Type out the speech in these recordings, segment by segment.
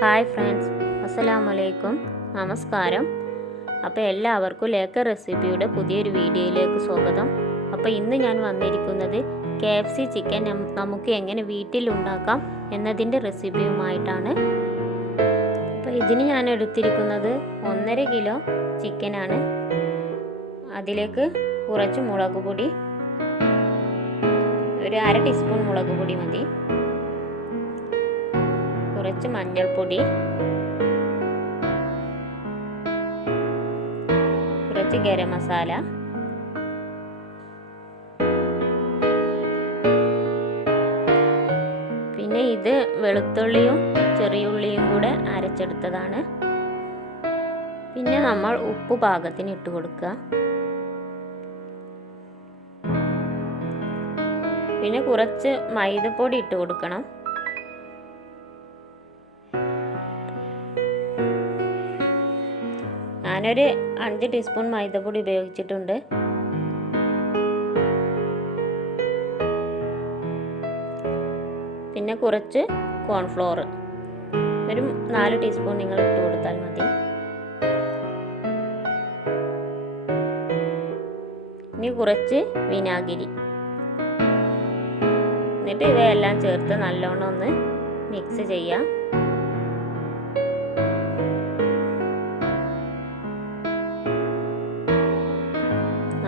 Hi friends, അസ്സലാമലൈക്കും, നമസ്കാരം. അപ്പോൾ എല്ലാവർക്കും ലേക്ക റെസിപ്പിയുടെ പുതിയൊരു വീഡിയോയിലേക്ക് സ്വാഗതം. അപ്പോൾ ഇന്ന് ഞാൻ വന്നിരിക്കുന്നത് KFC ചിക്കൻ നമുക്ക് എങ്ങനെ വീട്ടിലുണ്ടാക്കാം എന്നതിൻ്റെ റെസിപ്പിയുമായിട്ടാണ്. അപ്പോൾ ഇതിന് ഞാൻ എടുത്തിരിക്കുന്നത് 1.5 കിലോ ചിക്കനാണ്. അതിലേക്ക് കുറച്ച് മുളക് പൊടി, ഒരു 1/2 ടീസ്പൂൺ മുളക് പൊടി മതി, കുറച്ച് മഞ്ഞൾപ്പൊടി, കുറച്ച് ഗരം മസാല, പിന്നെ ഇത് വെളുത്തുള്ളിയും ചെറിയുള്ളിയും കൂടെ അരച്ചെടുത്തതാണ്. പിന്നെ നമ്മൾ ഉപ്പ് പാകത്തിന് ഇട്ട് കൊടുക്കുക. പിന്നെ കുറച്ച് മൈദപ്പൊടി ഇട്ട് കൊടുക്കണം. ഞാനൊരു 5 ടീസ്പൂൺ മൈദപ്പൊടി ഉപയോഗിച്ചിട്ടുണ്ട്. പിന്നെ കുറച്ച് കോൺഫ്ലോർ, ഒരു 4 ടീസ്പൂൺ നിങ്ങൾ ഇട്ട് കൊടുത്താൽ മതി. ഇനി കുറച്ച് വിനാഗിരി, എന്നിട്ട് ഇവയെല്ലാം ചേർത്ത് നല്ലോണം ഒന്ന് മിക്സ് ചെയ്യാം.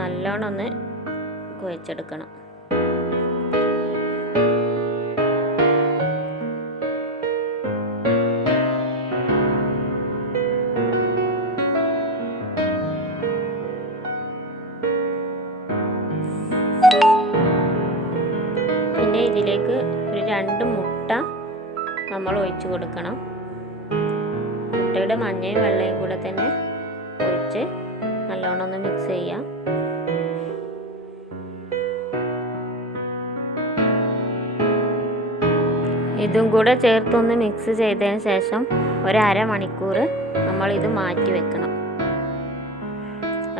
നല്ലോണം ഒന്ന് കുഴച്ചെടുക്കണം. പിന്നെ ഇതിലേക്ക് ഒരു 2 മുട്ട നമ്മൾ ഒഴിച്ചു കൊടുക്കണം. മുട്ടയുടെ മഞ്ഞയും വെള്ളയും കൂടെ തന്നെ ഒഴിച്ച് നല്ലോണം ഒന്ന് മിക്സ് ചെയ്യാം. ഇതും കൂടെ ചേർത്തൊന്ന് മിക്സ് ചെയ്തതിന് ശേഷം ഒരു 1/2 മണിക്കൂർ നമ്മളിത് മാറ്റി വെക്കണം.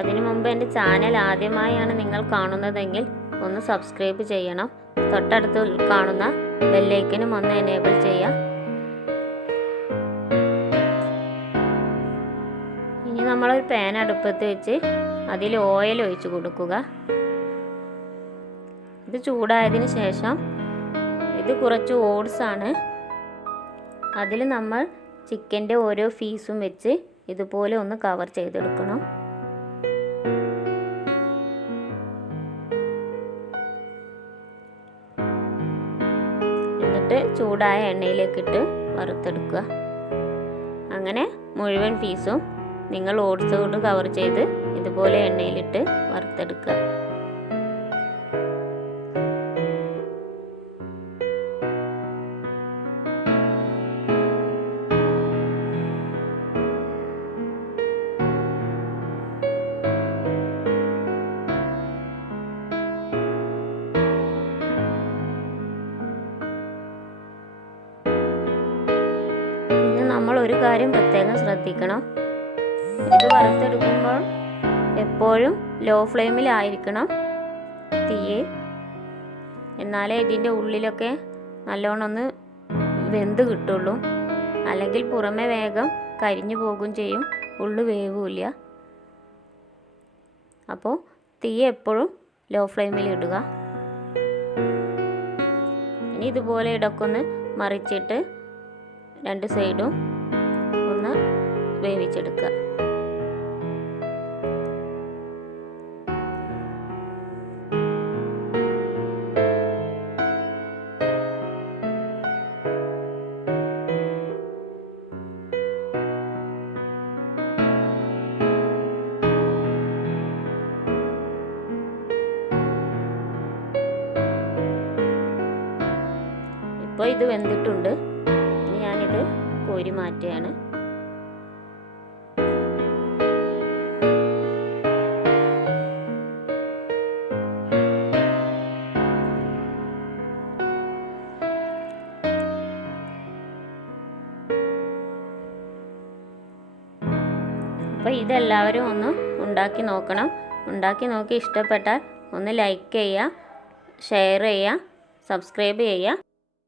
അതിനു മുമ്പ് എൻ്റെ ചാനൽ ആദ്യമായാണ് നിങ്ങൾ കാണുന്നതെങ്കിൽ ഒന്ന് സബ്സ്ക്രൈബ് ചെയ്യണം. തൊട്ടടുത്ത് കാണുന്ന ബെല്ലൈക്കനും ഒന്ന് എനേബിൾ ചെയ്യാം. ഇനി നമ്മളൊരു പാൻ അടുപ്പത്ത് വെച്ച് അതിൽ ഓയിൽ ഒഴിച്ച് കൊടുക്കുക. ഇത് ചൂടായതിന് ശേഷം ഇത് കുറച്ച് ഓട്സ് ആണ്. അതിൽ നമ്മൾ ചിക്കൻ്റെ ഓരോ പീസും വെച്ച് ഇതുപോലെ ഒന്ന് കവർ ചെയ്തെടുക്കണം. എന്നിട്ട് ചൂടായ എണ്ണയിലേക്കിട്ട് വറുത്തെടുക്കുക. അങ്ങനെ മുഴുവൻ പീസും നിങ്ങൾ ഓട്സ് കൊണ്ട് കവർ ചെയ്ത് ഇതുപോലെ എണ്ണയിലിട്ട് വറുത്തെടുക്കുക. നമ്മൾ ഒരു കാര്യം പ്രത്യേകം ശ്രദ്ധിക്കണം. ഇത് വറുത്തെടുക്കുമ്പോൾ എപ്പോഴും ലോ ഫ്ലെയിമിലായിരിക്കണം തീയെ, എന്നാലേ ഇതിൻ്റെ ഉള്ളിലൊക്കെ നല്ലോണം ഒന്ന് വെന്ത് കിട്ടുള്ളൂ. അല്ലെങ്കിൽ പുറമെ വേഗം കരിഞ്ഞു പോകും ചെയ്യും, ഉള്ളു വേവില്ല. അപ്പോൾ തീ എപ്പോഴും ലോ ഫ്ലെയിമിൽ ഇടുക. ഇനി ഇതുപോലെ ഇടക്കൊന്ന് മറിച്ചിട്ട് 2 സൈഡും ഒന്ന് വേവിച്ചെടുക്കുക. ഇപ്പോൾ ഇത് വെന്തിട്ടുണ്ട്. ഞാനിത് കോരി മാറ്റുകയാണ്. അപ്പോൾ ഇതെല്ലാവരും ഒന്ന് ഉണ്ടാക്കി നോക്കണം. ഉണ്ടാക്കി നോക്കി ഇഷ്ടപ്പെട്ടാൽ ഒന്ന് ലൈക്ക് ചെയ്യുക, ഷെയർ ചെയ്യുക, സബ്സ്ക്രൈബ് ചെയ്യുക.